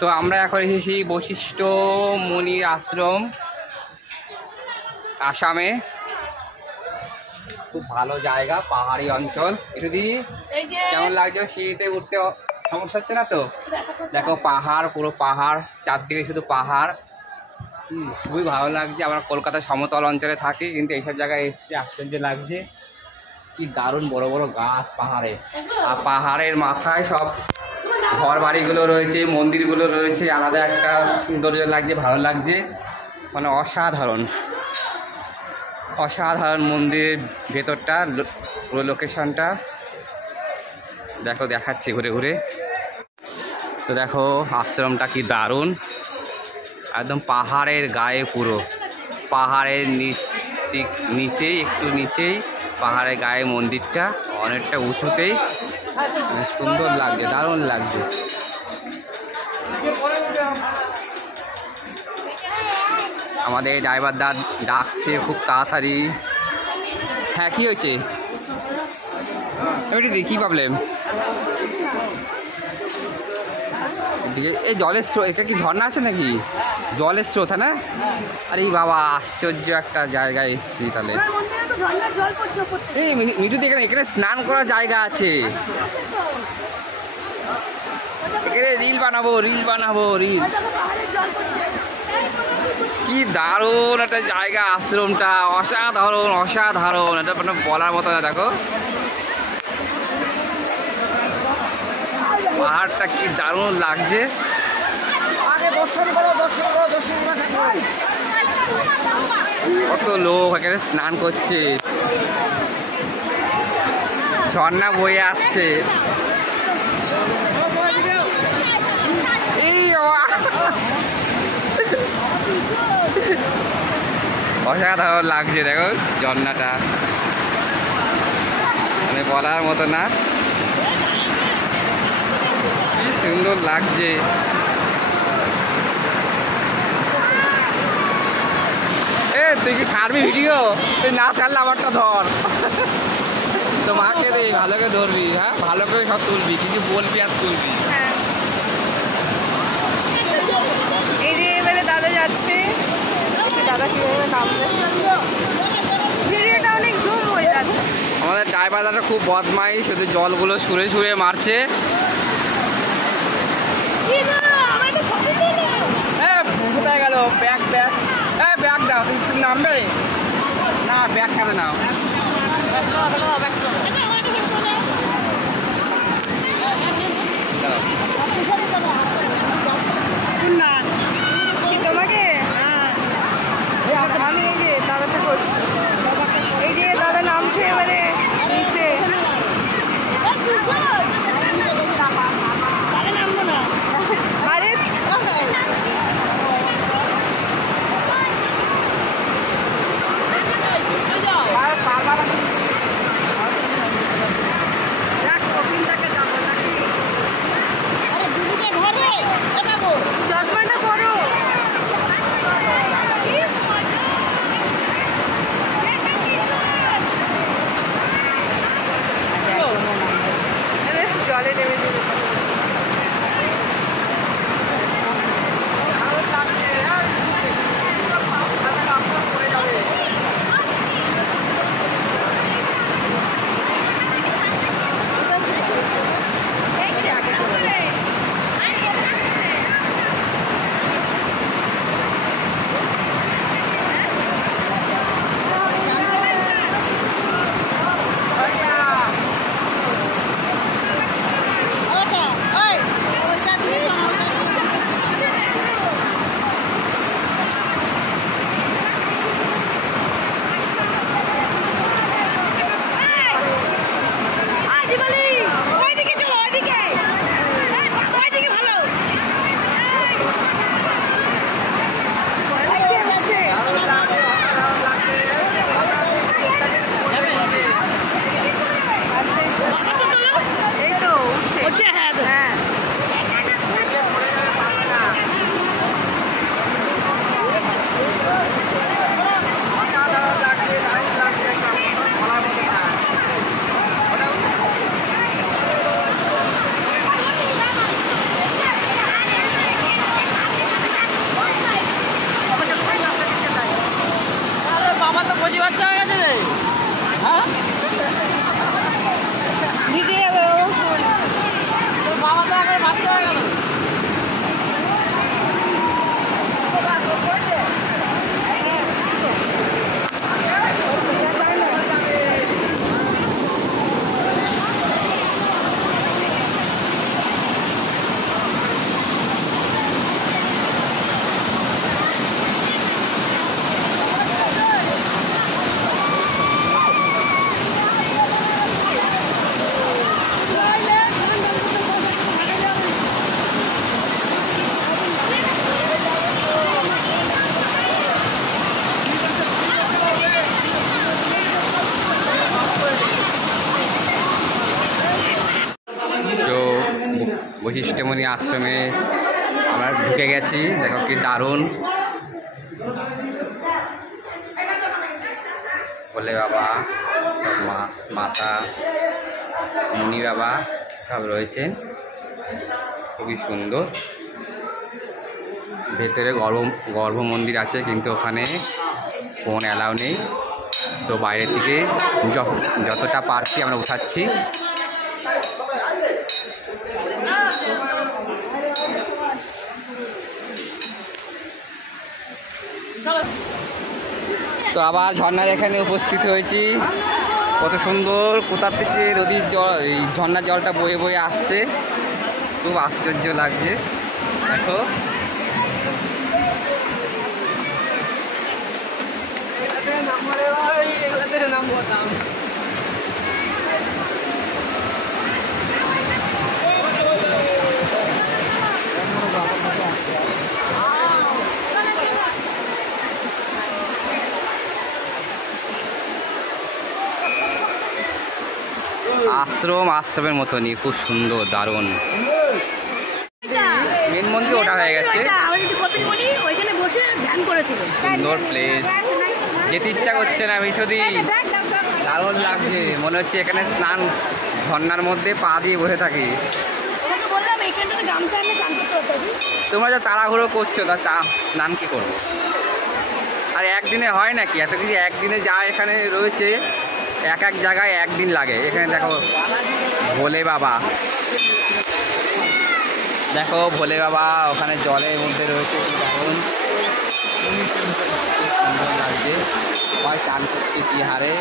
তো আমরা এখন এসেছি বশিষ্ঠ মুনির আশ্রম, আসামে। খুব ভালো জায়গা, পাহাড়ি অঞ্চল। একটু দি কেমন লাগছে? শীতে উঠতে সমস্যা হচ্ছে না তো? দেখো পাহাড়, পুরো পাহাড়, চারদিকে শুধু পাহাড়। খুবই ভালো লাগছে। আমরা কলকাতার সমতল অঞ্চলে থাকি, কিন্তু এইসব জায়গায় এসে আশ্চর্য লাগছে। কি দারুণ বড় বড় গাছ পাহাড়ে, আর পাহাড়ের মাথায় সব ঘর বাড়িগুলো রয়েছে, মন্দিরগুলো রয়েছে। আলাদা একটা সৌন্দর্য লাগছে, ভালো লাগছে। মানে অসাধারণ অসাধারণ মন্দিরের ভেতরটা, পুরো লোকেশনটা দেখো, দেখাচ্ছি ঘুরে ঘুরে। তো দেখো আশ্রমটা কি দারুণ, একদম পাহাড়ের গায়ে, পুরো পাহাড়ের নিচেই, একটু নিচেই পাহাড়ের গায়ে মন্দিরটা, অনেকটা উঁচুতেই। সুন্দর লাগছে, দারুণ লাগছে। আমাদের ড্রাইভার দা ডাকছে খুব তাড়াতাড়ি। হ্যাঁ, কি হয়েছে? কি প্রবলেম? এই জলের স্রোত, এটা কি ঝর্ণা আছে নাকি? জলের স্রোত, না? আরে বাবা, আশ্চর্য একটা জায়গায় এসেছি তাহলে। এই মিঠু, এখানে স্নান করার জায়গা আছে। এখানে রিল বানাবো রিল। কি দারুণ একটা জায়গা, আশ্রমটা অসাধারণ। এটা মানে বলার মতো না। দেখো পাহাড়টা কি দারুণ লাগছে। কত লোক এখানে স্নান করছে, ঝর্ণা বয়ে আসছে। অসাধারণ লাগছে। দেখো ঝর্ণাটা, মানে বলার মতো না, কি সুন্দর লাগছে। তুই কি ছাড়বি ভিডিও? তুই না ছাড়লে আমারটা ধর, তো মাকে দে, ভালো করে ধরবি। হ্যাঁ, ভালো করে সব তুলবি, কিছু বলবি আর তুলবি। এই যে এবারে দাদা যাচ্ছে, দাদা কিভাবে নামবে, ভিডিওটা অনেক জুম হয়ে যাচ্ছে। আমাদের ড্রাইভার দাদা খুব বদমাই, শুধু জলগুলো সুরে সুরে মারছে। কোথায় গেল? ব্যাগ দাও। তুমি নামবে না? ব্যাগ কেন নাও? তোমাকে আমি এই যে দাদাতে করছি, এই যে দাদা নামছে এবারে নিচে। আরে চশমাটা করো। জলে নেমে দিল। মুনি আশ্রমে আমরা ঢুকে গেছি। দেখো কি দারুণ, ভোলে বাবা, মাতা, মুনি বাবা সব রয়েছেন, খুবই সুন্দর। ভেতরে গর্ভ মন্দির আছে, কিন্তু ওখানে ফোন অ্যালাউ নেই। তো বাইরে থেকে যতটা পারছি আমরা উঠাচ্ছি। তো আবার ঝর্ণার এখানে উপস্থিত হয়েছি। কত সুন্দর, কোথা থেকে নদীর জল, এই ঝর্ণার জলটা বয়ে বয়ে আসছে, খুব আশ্চর্য লাগছে। দেখো আশ্রমের মতনই, খুব সুন্দর, দারুণ। মেন মন্দির ওটা হয়ে গেছে, সুন্দর প্লেস, যেতে ইচ্ছা করছে না মিঠুদি, দারুণ লাগছে। মনে হচ্ছে এখানে স্নান, ঝর্ণার মধ্যে পা দিয়ে বসে থাকি। তোমরা যা তাড়াহুড়ো করছো, তা স্নান কি করবো? আর একদিনে হয় নাকি এত কিছু? একদিনে যা এখানে রয়েছে, এক এক জায়গায় একদিন লাগে। এখানে দেখো ভোলে বাবা, দেখো ভোলে বাবা ওখানে জলের মধ্যে রয়েছে, দারুণ সুন্দর লাগছে। সবাই চান করছে কি হারে।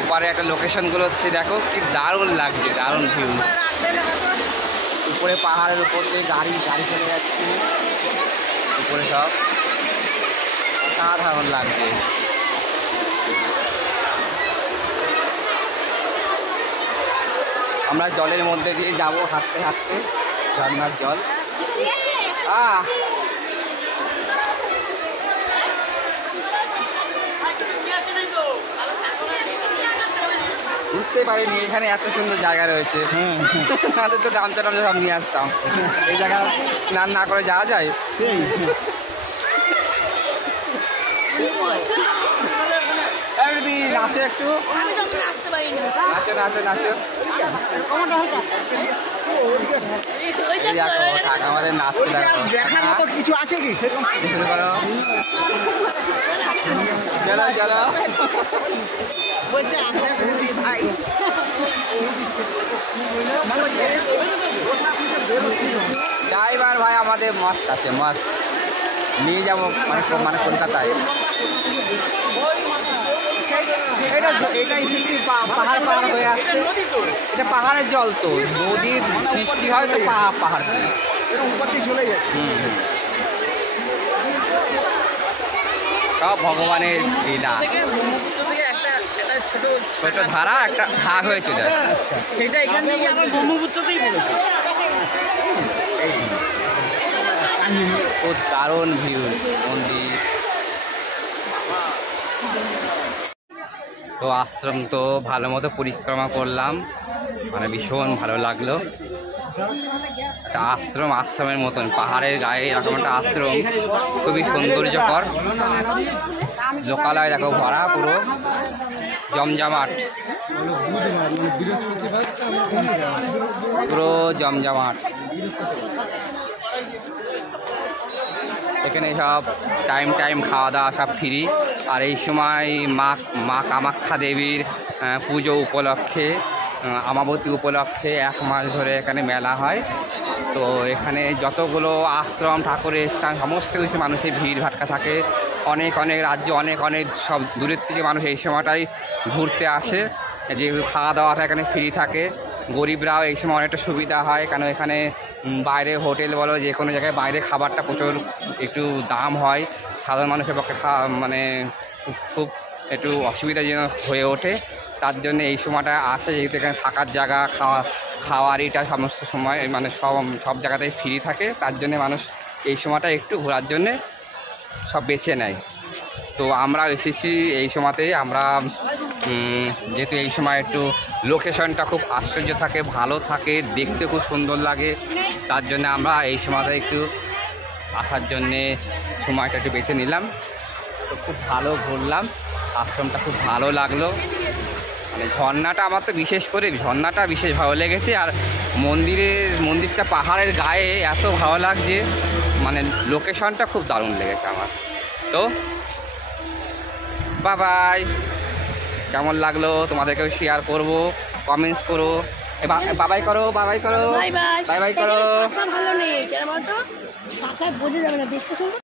ওপারে একটা লোকেশনগুলো হচ্ছে, দেখো কি দারুণ লাগছে, দারুণ ভিউ। উপরে পাহাড়ের উপর দিয়ে গাড়ি চলে যাচ্ছে, উপরে সব অসাধারণ লাগছে। আমরা জলের মধ্যে দিয়ে যাব হাঁটতে হাঁটতে, ঝর্ণার জল। বুঝতে পারিনি এখানে এত সুন্দর জায়গা রয়েছে। তাহলে তো গামছা টামছা সব নিয়ে আসতাম। এই জায়গা স্নান না করে যাওয়া যায়? সেই নাচো একটু, নাচো নাচো নাচো। আমাদের নাচতে দেখার মতো কিছু আছে কি? শুরু করো, চলো চলো। ড্রাইভার ভাই আমাদের মস্ত আছে, মস্ত, নিয়ে যাবো মানে কলকাতায়। পাহাড় হয়ে আসছে, এটা পাহাড়ের জল, তো নদীর বৃষ্টি হয় তো পাহাড় চলে যায়। সব ভগবানের লীলা। ছোট ধারা একটা ভাগ হয়েছিল, সেটা এখান থেকে আমরা ব্রহ্মপুত্রতেই বলেছি। ও দারুণ ভিউ, মন্দির। তো আশ্রম তো ভালো মতো পরিক্রমা করলাম, মানে ভীষণ ভালো লাগলো। একটা আশ্রমের মতন পাহাড়ের গায়ে এরকম একটা আশ্রম, খুবই সৌন্দর্যকর। লোকালয় দেখো ভরা, পুরো জমজমাট, পুরো জমজমাট। এখানে সব টাইম খাওয়া দাওয়া সব ফ্রি। আর এই সময় মা কামাখ্যা দেবীর পুজো উপলক্ষে, আমাবতী উপলক্ষে 1 মাস ধরে এখানে মেলা হয়। তো এখানে যতগুলো আশ্রম, ঠাকুরের স্থান, সমস্ত কিছু মানুষের ভিড় ভাট্টা থাকে। অনেক রাজ্য, অনেক সব দূরের থেকে মানুষ এই সময়টাই ঘুরতে আসে, যেহেতু খাওয়া দাওয়াটা এখানে ফ্রি থাকে। গরিবরাও এই সময় অনেকটা সুবিধা হয়, কারণ এখানে বাইরে হোটেল বলো, যে কোনো জায়গায় বাইরে খাবারটা প্রচুর একটু দাম হয়। সাধারণ মানুষের পক্ষে মানে খুব একটু অসুবিধাজনক হয়ে ওঠে। তার জন্য এই সময়টা আসে, যেহেতু এখানে থাকার জায়গা, খাওয়ার এটা সমস্ত সময় মানে সব জায়গাতেই ফ্রি থাকে। তার জন্যে মানুষ এই সময়টা একটু ঘোরার জন্যে সব বেছে নেয়। তো আমরা এসেছি এই সময়তেই। আমরা যেহেতু এই সময় একটু লোকেশনটা খুব আশ্চর্য থাকে, ভালো থাকে, দেখতে খুব সুন্দর লাগে। তার জন্য আমরা এই সময়টা একটু আসার জন্যে সময়টা একটু বেছে নিলাম। তো খুব ভালো ঘুরলাম, আশ্রমটা খুব ভালো লাগলো। মানে ঝর্ণাটা আমার তো বিশেষ করে ঝর্ণাটা বিশেষ ভালো লেগেছে। আর মন্দিরটা পাহাড়ের গায়ে এত ভালো লাগছে, মানে লোকেশনটা খুব দারুণ লেগেছে আমার। তো বাই, কেমন লাগলো তোমাদেরকেও শেয়ার করবো, কমেন্টস করো, বাবাই করো, বাবাই করো, বাই বাই করো। ভালো নেই কেন বলতো, শাখা বোঝা যাবে না, দেখতে শুনবো।